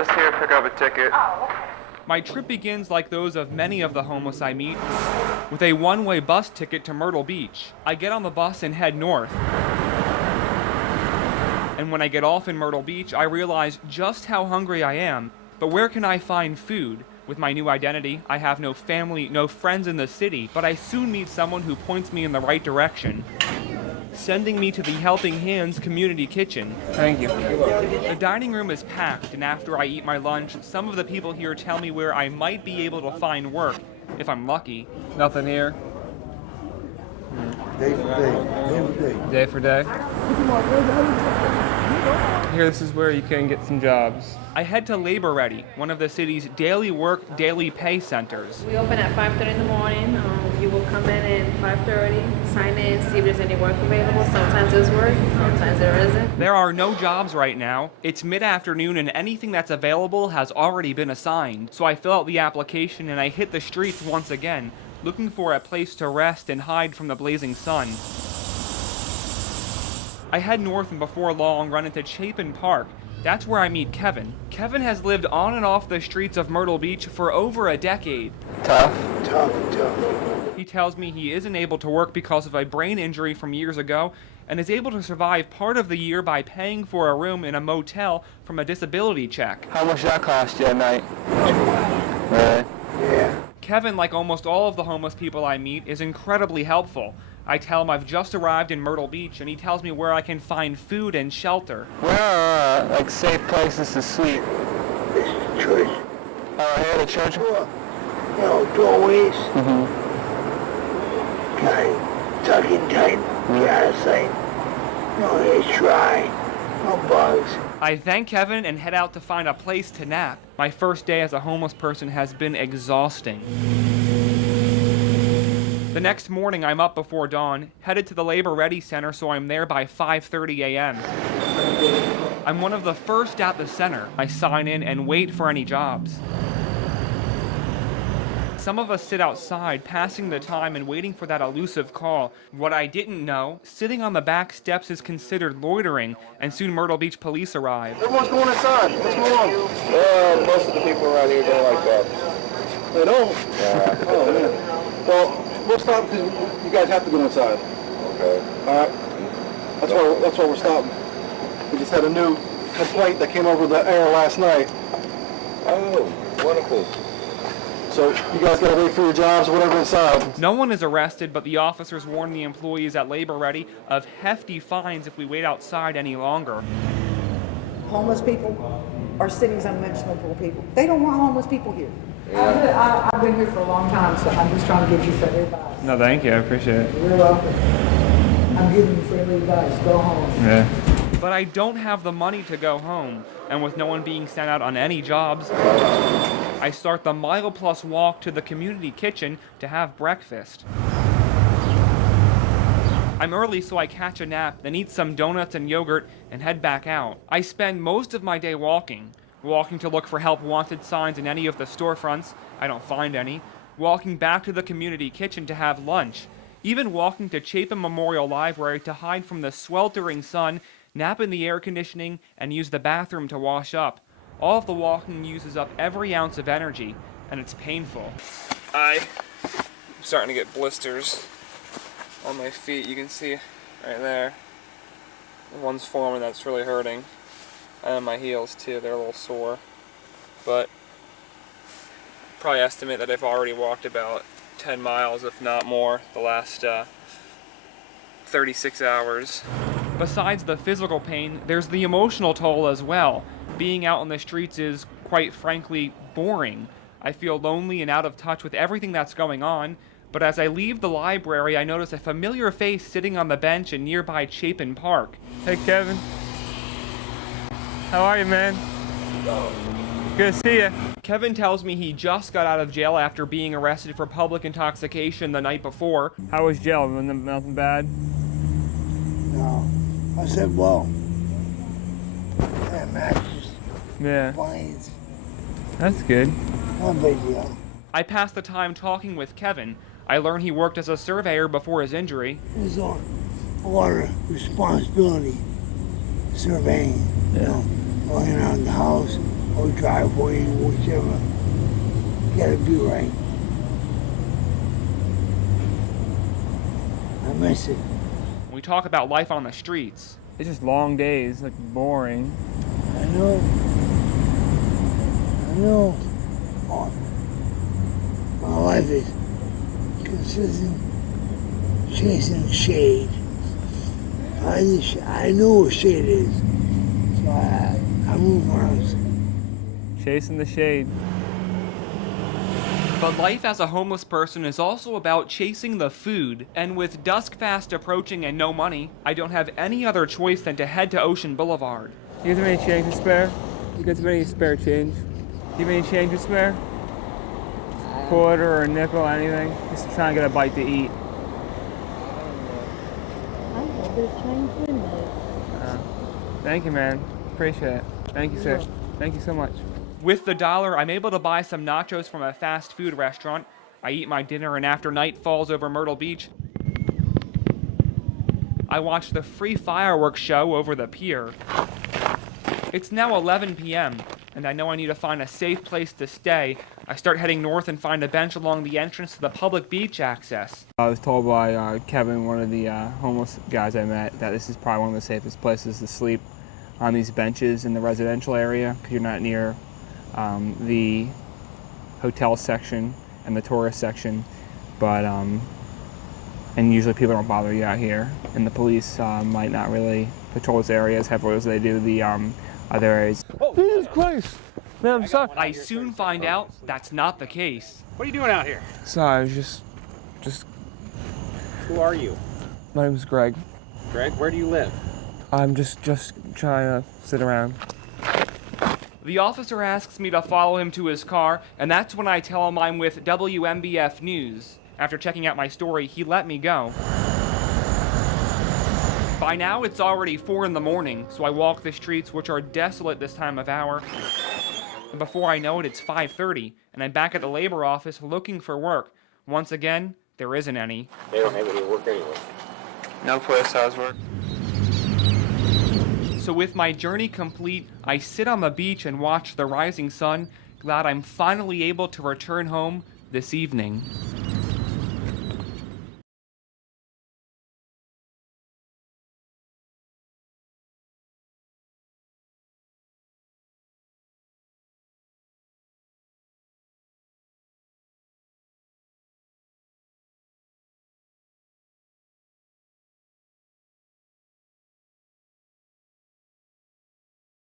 just here to pick up a ticket. Oh, okay. My trip begins like those of many of the homeless I meet, with a one-way bus ticket to Myrtle Beach. I get on the bus and head north. And when I get off in Myrtle Beach, I realize just how hungry I am. But where can I find food? With my new identity, I have no family, no friends in the city, but I soon meet someone who points me in the right direction, sending me to the Helping Hands community kitchen. Thank you. The dining room is packed, and after I eat my lunch, some of the people here tell me where I might be able to find work, if I'm lucky. Nothing here. Day for day. Day for day. Here, this is where you can get some jobs. I head to Labor Ready, one of the city's daily work, daily pay centers. We open at 5:30 in the morning. You will come in at 5:30, sign in, see if there's any work available. Sometimes there's work, sometimes there isn't. There are no jobs right now. It's mid-afternoon and anything that's available has already been assigned. So I fill out the application and I hit the streets once again, looking for a place to rest and hide from the blazing sun. I head north and before long run into Chapin Park. That's where I meet Kevin. Kevin has lived on and off the streets of Myrtle Beach for over a decade. Tough. He tells me he isn't able to work because of a brain injury from years ago and is able to survive part of the year by paying for a room in a motel from a disability check. How much that cost you a night? Really? Yeah. Kevin, like almost all of the homeless people I meet, is incredibly helpful. I tell him I've just arrived in Myrtle Beach and he tells me where I can find food and shelter. Where are, like, safe places to sleep? This is church. Oh, here, the church? Doorways. Mm-hmm. Kind of tuck in tight. Get out of sight. No, it's dry. No bugs. I thank Kevin and head out to find a place to nap. My first day as a homeless person has been exhausting. The next morning, I'm up before dawn, headed to the Labor Ready Center so I'm there by 5:30 a.m. I'm one of the first at the center. I sign in and wait for any jobs. Some of us sit outside, passing the time and waiting for that elusive call. What I didn't know, sitting on the back steps is considered loitering, and soon Myrtle Beach police arrive. Everyone's going inside. What's going on? Most of the people around here don't like dogs. They don't? Yeah. Oh, man. Well, we'll stop because you guys have to go inside. Okay. All right? That's why we're stopping. We just had a new complaint that came over the air last night. Oh, wonderful. So you guys gotta wait for your jobs or whatever inside. No one is arrested, but the officers warn the employees at Labor Ready of hefty fines if we wait outside any longer. Homeless people are city's unmentionable people. They don't want homeless people here. I've been here for a long time, so I'm just trying to give you friendly advice. No, thank you. I appreciate it. You're welcome. I'm giving you friendly advice. Go home. Yeah. But I don't have the money to go home, and with no one being sent out on any jobs, I start the mile-plus walk to the community kitchen to have breakfast. I'm early, so I catch a nap, then eat some donuts and yogurt, and head back out. I spend most of my day walking to look for help wanted signs in any of the storefronts. I don't find any. Walking back to the community kitchen to have lunch. Even walking to Chapin Memorial Library to hide from the sweltering sun, nap in the air conditioning, and use the bathroom to wash up. All of the walking uses up every ounce of energy, and it's painful. I'm starting to get blisters on my feet. You can see right there. One's forming that's really hurting. And my heels too, they're a little sore. But probably estimate that I've already walked about 10 miles, if not more, the last 36 hours. Besides the physical pain, there's the emotional toll as well. Being out on the streets is, quite frankly, boring. I feel lonely and out of touch with everything that's going on, but as I leave the library, I notice a familiar face sitting on the bench in nearby Chapin Park. Hey, Kevin. How are you, man? Good to see you. Kevin tells me he just got out of jail after being arrested for public intoxication the night before. How was jail? Nothing bad? No. I said, well, that match just Yeah. fines. That's good. No big deal. I pass the time talking with Kevin. I learn he worked as a surveyor before his injury. It was on water responsibility surveying, going around the house, or driveway, whichever. Gotta be right. I miss it. When we talk about life on the streets, It's just long days, like boring. I know. Oh, my life is consistent chasing shade. I know what shade is, so I move around. Chasing the shade. but life as a homeless person is also about chasing the food. And with dusk fast approaching and no money, I don't have any other choice than to head to Ocean Boulevard. You guys have any change to spare? You guys have any spare change? You have any change to spare? Quarter or a nickel, anything? Just trying to get a bite to eat. Thank you, man. Appreciate it. Thank you, sir. Thank you so much. With the $1, I'm able to buy some nachos from a fast food restaurant. I eat my dinner, and after night falls over Myrtle Beach, I watch the free fireworks show over the pier. It's now 11 p.m., and I know I need to find a safe place to stay. I start heading north and find a bench along the entrance to the public beach access. I was told by Kevin, one of the homeless guys I met, that this is probably one of the safest places to sleep on these benches in the residential area, because you're not near the hotel section and the tourist section, but and usually people don't bother you out here, and the police might not really patrol this area as heavily as they do the other areas. Oh, Jesus Christ! Man, I'm sorry. I soon find out that's not the case. What are you doing out here? Sorry, I was just. Who are you? My name's Greg. Greg, where do you live? I'm just trying to sit around. The officer asks me to follow him to his car, and that's when I tell him I'm with WMBF News. After checking out my story, he let me go. By now, it's already 4 in the morning, so I walk the streets, which are desolate this time of hour. And before I know it, it's 5:30, and I'm back at the labor office looking for work. Once again, there isn't any. They don't have any work anyway. No place has work. So with my journey complete, I sit on the beach and watch the rising sun, glad I'm finally able to return home this evening.